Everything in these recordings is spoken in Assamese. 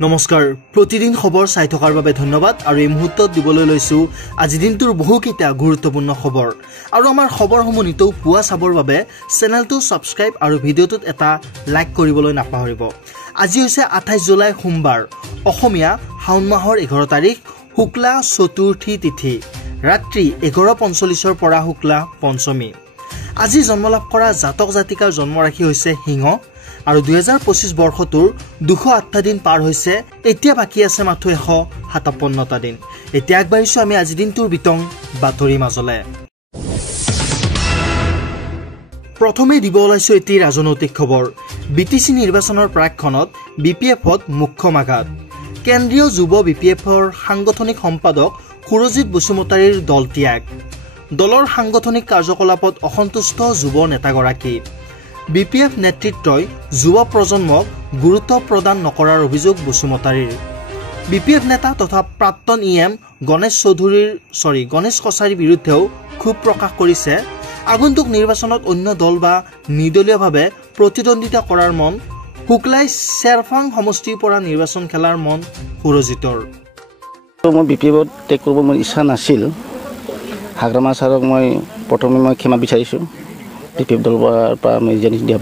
নমস্কাৰ প্ৰতিদিন খবৰ চাই থকাৰ বাবে ধন্যবাদ আৰু এই মুহূৰ্তত দিবলৈ লৈছো আজি দিনটোৰ বহুকেইটা গুৰুত্বপূৰ্ণ খবৰ আৰু আমাৰ খবৰসমূহ নিতৌ পুৱা চাবৰ বাবে চেনেলটো সাবস্ক্ৰাইব আৰু ভিডিঅ'টোত এটা লাইক কৰিবলৈ নাপাহৰিব। আজি হৈছে 28 জুলাই সোমবাৰ, অসমীয়া শাওন মাহৰ 11 তাৰিখ, শুক্লা চতুৰ্থী তিথি, ৰাত্ৰি 11:45 পৰা শুক্লা পঞ্চমী। আজি জন্মলাভ কৰা জাতক জাতিকাৰ জন্মৰাশি হৈছে সিংহ আৰু 2025 বৰ্ষটোৰ 208টা দিন পাৰ হৈছে। এতিয়া বাকি আছে মাত্ৰ 157টা দিন। এতিয়া আগবাঢ়িছো আমি আজি দিনটোৰ বিতং বাতৰি মাজলে। প্ৰথমে দিব ওলাইছো এটি ৰাজনৈতিক খবৰ। বিটিচি নিৰ্বাচনৰ প্ৰাকক্ষণত বিপিএফত মুখ্য আঘাত। কেন্দ্ৰীয় যুৱ বিপিএফৰ সাংগঠনিক সম্পাদক সুৰজিৎ বসুমতাৰীৰ দল ত্যাগ। দলৰ সাংগঠনিক কাৰ্যকলাপত অসন্তুষ্ট যুৱ নেতাগৰাকী। বিপিএফ নেতৃত্বই যুৱ প্ৰজন্মক গুৰুত্ব প্ৰদান নকৰাৰ অভিযোগ বসুমতাৰীৰ। বিপিএফ নেতা তথা প্ৰাক্তন ইএম গণেশ কছাৰীৰ বিৰুদ্ধেও ক্ষোভ প্ৰকাশ কৰিছে। আগন্তুক নিৰ্বাচনত অন্য দল বা নিৰ্দলীয়ভাৱে প্ৰতিদ্বন্দ্বিতা কৰাৰ মন। শুক্লাই চেৰফাং সমষ্টিৰ পৰা নিৰ্বাচন খেলাৰ মন সুৰজিতৰ। মই বিপিএফত টেক কৰিব মোৰ ইচ্ছা নাছিল। হাগ্ৰামা ছাৰক মই প্ৰথমে ক্ষমা বিচাৰিছোঁ। বিপিএফ দলৰ পৰা মই জানি দিয়া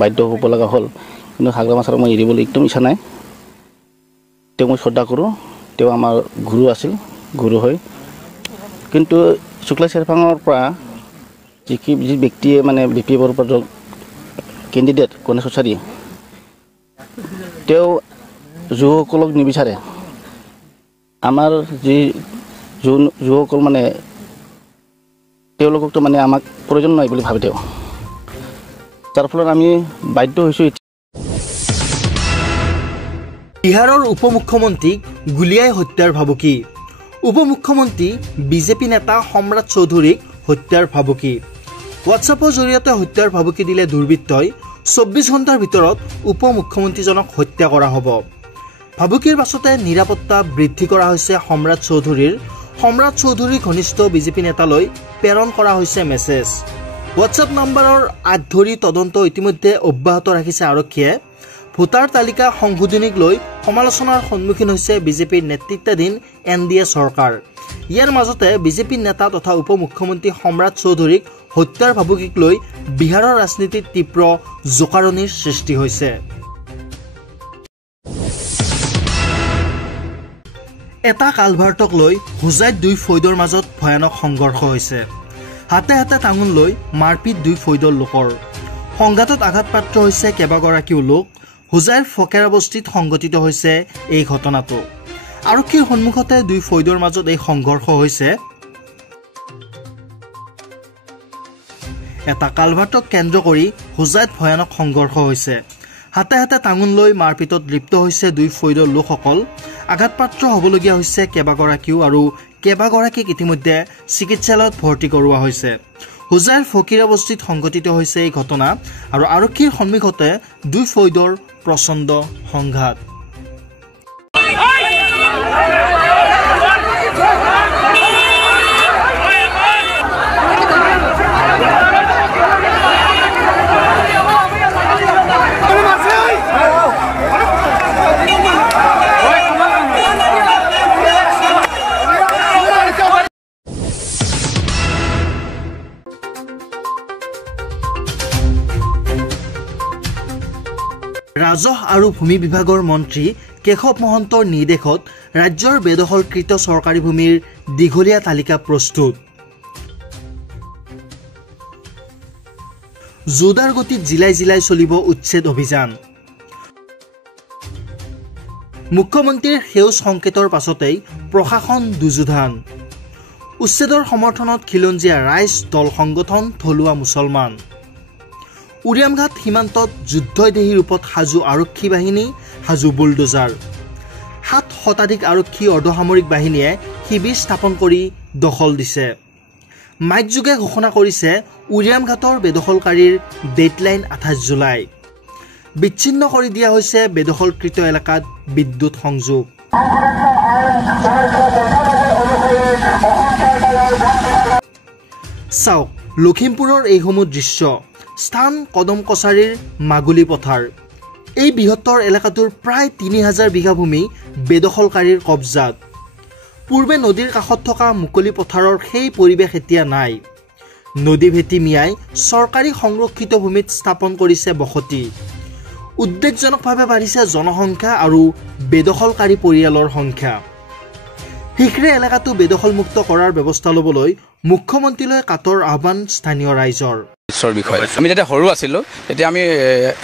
বাধ্য হ'ব লগা হ'ল, কিন্তু হাগ্ৰামা ছাৰক মই এৰিবলৈ একদম ইচ্ছা নাই। তেওঁ মই শ্ৰদ্ধা কৰোঁ, তেওঁ আমাৰ গুৰু আছিল, গুৰু হয়। কিন্তু শুক্লাই চেৰফাঙৰ পৰা যি ব্যক্তিয়ে মানে বিপিএফৰ পৰা কেণ্ডিডেট গণেশ কছাৰী, তেওঁ যুৱসকলক নিবিচাৰে। আমাৰ যি যুৱসকল মানে তেওঁলোকতো মানে আমাক প্ৰয়োজন নাই বুলি ভাবে তেওঁ, যাৰ ফলত আমি বাধ্য হৈছোঁ। বিহাৰৰ উপ মুখ্যমন্ত্ৰীক গুলীয়াই হত্যাৰ ভাবুকি। উপ মুখ্যমন্ত্ৰী বিজেপি নেতা সম্ৰাট চৌধুৰীক হত্যাৰ ভাবুকি। হোৱাটছআপৰ জৰিয়তে হত্যাৰ ভাবুকি দিলে দুৰ্বৃত্তই। 24 ঘণ্টাৰ ভিতৰত উপ মুখ্যমন্ত্ৰীজনক হত্যা কৰা হ'ব। ভাবুকিৰ পাছতে নিৰাপত্তা বৃদ্ধি কৰা হৈছে সম্ৰাট চৌধুৰীৰ। সম্ৰাট চৌধুৰীৰ ঘনিষ্ঠ বিজেপি নেতালৈ প্ৰেৰণ কৰা হৈছে মেছেজ। হোৱাটছআপ নম্বৰৰ আগ ধৰি তদন্ত ইতিমধ্যে অব্যাহত ৰাখিছে আৰক্ষীয়ে। ভোটাৰ তালিকা সংশোধনীক লৈ সমালোচনাৰ সন্মুখীন হৈছে বিজেপিৰ নেতৃত্বাধীন NDA চৰকাৰ। ইয়াৰ মাজতে বিজেপিৰ নেতা তথা উপ মুখ্যমন্ত্ৰী সম্ৰাট চৌধুৰীক হত্যাৰ ভাবুকিক লৈ বিহাৰৰ ৰাজনীতিত তীব্ৰ জোকাৰণিৰ সৃষ্টি হৈছে। এটা কালভাৰ্টক লৈ হোজাইত দুই ফৈদৰ মাজত ভয়ানক সংঘৰ্ষ হৈছে। হাতে হাতে টাঙোন লৈ মাৰপিট দুই ফৈদৰ লোকৰ। সংঘাতত আঘাতপ্ৰাপ্ত হৈছে কেইবাগৰাকীও লোক। হোজাইৰ ফকেৰা বস্তিত সংঘটিত হৈছে এই ঘটনাটো। আৰক্ষীৰ সন্মুখতে দুই ফৈদৰ মাজত এই সংঘৰ্ষ হৈছে। এটা কালভাৰ্টক কেন্দ্ৰ কৰি হোজাইত ভয়ানক সংঘৰ্ষ হৈছে। হাতে হাতে টাঙোন লৈ মাৰপিটত লিপ্ত হৈছে দুই ফৈদৰ লোকসকল। আঘাতপ্ৰাপ্ত হ'বলগীয়া হৈছে কেইবাগৰাকীও আৰু কেইবাগৰাকীক ইতিমধ্যে চিকিৎসালয়ত ভৰ্তি কৰোৱা হৈছে। হোজাইৰ ফকিৰা বস্তিত সংঘটিত হৈছে এই ঘটনা আৰু আৰক্ষীৰ সন্মুখতে দুই ফৈদৰ প্ৰচণ্ড সংঘাত। ৰাজহ আৰু ভূমি বিভাগৰ মন্ত্ৰী কেশৱ মহন্তৰ নিৰ্দেশত ৰাজ্যৰ বেদখলকৃত চৰকাৰী ভূমিৰ দীঘলীয়া তালিকা প্ৰস্তুত। জোৰদাৰ গতিত জিলাই জিলাই চলিব উচ্ছেদ অভিযান। মুখ্যমন্ত্ৰীৰ সেউজ সংকেতৰ পাছতেই প্ৰশাসন দুযুধান। উচ্ছেদৰ সমৰ্থনত খিলঞ্জীয়া ৰাইজ, দল সংগঠন, থলুৱা মুছলমান। উৰিয়ামঘাট সীমান্তত যুদ্ধদেহী ৰূপত সাজু আৰক্ষী বাহিনী, সাজু বুলডোজাৰ। 7 শতাধিক আৰক্ষী অৰ্ধসামৰিক বাহিনীয়ে শিবিৰ স্থাপন কৰি দখল দিছে। মাইকযোগে ঘোষণা কৰিছে উৰিয়ামঘাটৰ বেদখলকাৰীৰ ডেডলাইন 28 জুলাই। বিচ্ছিন্ন কৰি দিয়া হৈছে বেদখলকৃত এলেকাত বিদ্যুৎ সংযোগ। চাওক লখিমপুৰৰ এইসমূহ দৃশ্য। স্থান কদম কছাৰীৰ মাগুলী পথাৰ। এই বৃহত্তৰ এলেকাটোৰ প্ৰায় ৩,০০০ বিঘা ভূমি বেদখলকাৰীৰ কব্জাত। পূৰ্বে নদীৰ কাষত থকা মুকলি পথাৰৰ সেই পৰিৱেশ এতিয়া নাই। নদী ভেটি মিয়াই চৰকাৰী সংৰক্ষিত ভূমিত স্থাপন কৰিছে বসতি। উদ্বেগজনকভাৱে বাঢ়িছে জনসংখ্যা আৰু বেদখলকাৰী পৰিয়ালৰ সংখ্যা। শীঘ্ৰে এলেকাটো বেদখলমুক্ত কৰাৰ ব্যৱস্থা ল'বলৈ মুখ্যমন্ত্ৰীলৈ কাটৰ আহ্বান স্থানীয় ৰাইজৰ। বিষয় আমি যেতিয়া সৰু আছিলোঁ তেতিয়া আমি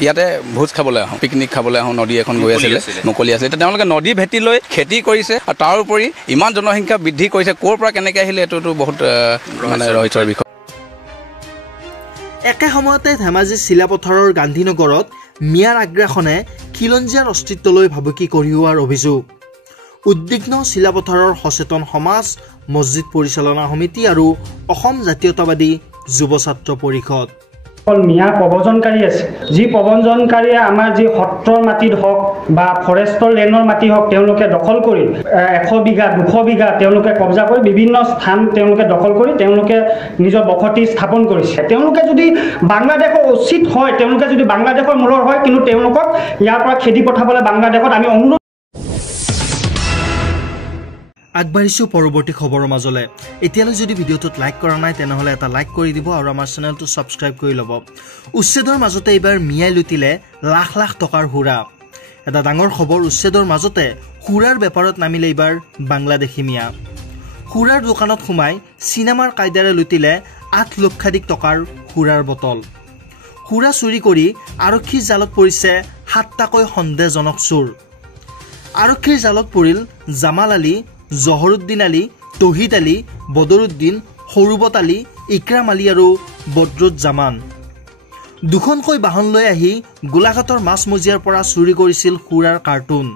ইয়াতে ভোজ খাবলৈ আহোঁ, পিকনিক খাবলৈ আহোঁ। নদী এখন গৈ আছিলে, মুকলি আছিলে। এতিয়া তেওঁলোকে নদী ভেটি লৈ খেতি কৰিছে আৰু তাৰ উপৰি ইমান জনসংখ্যা বৃদ্ধি কৰিছে। ক'ৰ পৰা কেনেকৈ আহিলে এইটোতো বহুত মানে ৰহস্যৰ বিষয়। একে সময়তে ধেমাজি চিলাপথাৰৰ গান্ধীনগৰত মিয়াৰ আগ্ৰাসনে খিলঞ্জীয়াৰ অস্তিত্বলৈ ভাবুকি কঢ়িওৱাৰ অভিযোগ। উদ্বিগ্ন চিলাপথাৰৰ সচেতন সমাজ, মছজিদ পৰিচালনা সমিতি আৰু অসম জাতীয়তাবাদী যুৱ ছাত্ৰ পৰিষদ। মিয়া প্ৰব্ৰজনকাৰী আছে, যি প্ৰব্ৰজনকাৰীয়ে আমাৰ যি সত্ৰৰ মাটিত হওক বা ফৰেষ্টৰ লেণ্ডৰ মাটি হওক তেওঁলোকে দখল কৰি 100 বিঘা 200 বিঘা তেওঁলোকে কব্জা কৰি বিভিন্ন স্থান তেওঁলোকে দখল কৰি তেওঁলোকে নিজৰ বসতি স্থাপন কৰিছে। তেওঁলোকে যদি বাংলাদেশৰ উচিত হয়, তেওঁলোকে যদি বাংলাদেশৰ মূলৰ হয়, কিন্তু তেওঁলোকক ইয়াৰ পৰা খেদি পঠাবলৈ বাংলাদেশত আমি অনুৰোধ আগবাঢ়িছোঁ পৰৱৰ্তী খবৰৰ মাজলৈ। এতিয়ালৈ যদি ভিডিঅ'টোত লাইক কৰা নাই তেনেহ'লে এটা লাইক কৰি দিব আৰু আমাৰ চেনেলটো ছাবস্ক্ৰাইব কৰি ল'ব। উচ্ছেদৰ মাজতে এইবাৰ মিয়াই লুটিলে লাখ লাখ টকাৰ সুৰা। এটা ডাঙৰ খবৰ, উচ্ছেদৰ মাজতে সুৰাৰ বেপাৰত নামিলে এইবাৰ বাংলাদেশী মিয়া। সুৰাৰ দোকানত সোমাই চিনেমাৰ কায়দাৰে লুটিলে 8 লক্ষাধিক টকাৰ সুৰাৰ বটল। সুৰা চুৰি কৰি আৰক্ষীৰ জালত পৰিছে 7টাকৈ সন্দেহজনক চোৰ। আৰক্ষীৰ জালত পৰিল জামাল আলী, জহৰুদ্দিন আলী, তহিদ আলী, বদৰুদ্দিন, সৰুবত আলী, ইক্ৰাম আলী আৰু বদৰুজ্জামান। দুখনকৈ বাহন লৈ আহি গোলাঘাটৰ মাছমজিয়াৰ পৰা চুৰি কৰিছিল সুৰাৰ কাৰ্টুন।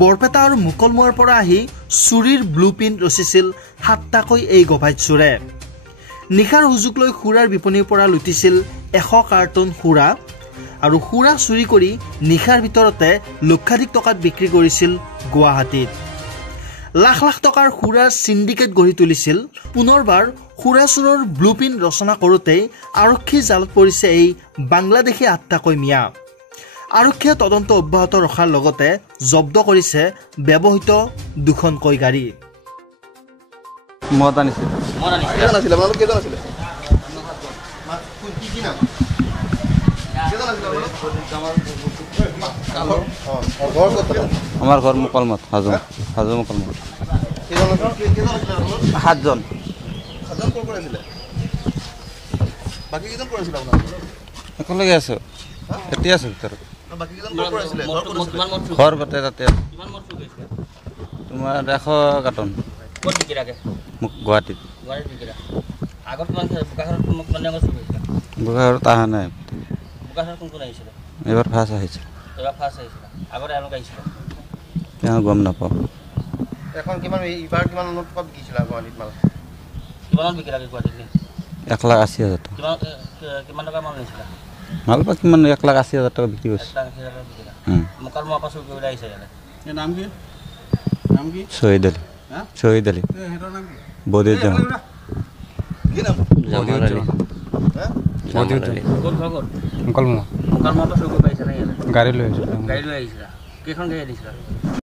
বৰপেটা আৰু মুকলমুৱাৰ পৰা আহি চুৰিৰ ব্লু প্ৰিণ্ট ৰচিছিল 7টাকৈ এই গভাইত চোৰে। নিশাৰ সুযোগ লৈ সুৰাৰ বিপণীৰ পৰা লুটিছিল 100 কাৰ্টুন সুৰা আৰু সুৰা চুৰি কৰি নিশাৰ ভিতৰতে লক্ষাধিক টকাত বিক্ৰী কৰিছিল গুৱাহাটীত। লাখ লাখ টকাৰ সুৰাৰ চিণ্ডিকেট গঢ়ি তুলিছিল। পুনৰবাৰ সুৰা চোৰৰ ব্লু প্ৰিণ্ট ৰচনা কৰোঁতেই আৰক্ষীৰ জালত পৰিছে এই বাংলাদেশী 8টাকৈ মিয়া। আৰক্ষীয়ে তদন্ত অব্যাহত ৰখাৰ লগতে জব্দ কৰিছে ব্যৱহৃত 2খনকৈ গাড়ী। আমাৰ ঘৰ মুকলমত, হাজো মুকলমত। 7জন। একেলগে আছো, এতিয়া আছো ভিতৰত। ঘৰ বাটে তাতে তোমাৰ 100 কাৰ্টন গুৱাহাটীত। বোকাখাৰত অহা নাই, এবাৰ ফাৰ্ষ্ট আহিছে। তেওঁ গম নাপাওঁ। এখন কিমান ইবাৰ কিমান টকা বিকিছিল গুৱাহাটীত মাল? কিমানত বিকিলা গুৱাহাটীত? 1,80,000 টকা। কিমান টকা মাল নিছিল? মাল বা কিমান 1,80,000 টকা বিক্ৰী কৰিছে। মুকালমুৱাৰ পৰা চুৰি কৰি আহিছে ইয়ালে। এই নাম কি? নাম কি? শহীদ আলী। শহীদ আলী। হেতৰ নাম কি? বদিউজ্জামান। কি নাম? জামাল আলী। বদিউজ্জামান। ক'ত ঘৰ? মুকালমুৱাৰ। মুকালমুৱাৰ পৰা চুৰি কৰি আহিছে না ইয়ালে? গাড়ী লৈ আহিছিল। গাড়ী লৈ আহিছিল। কেইখন গাড়ী আনিছিল?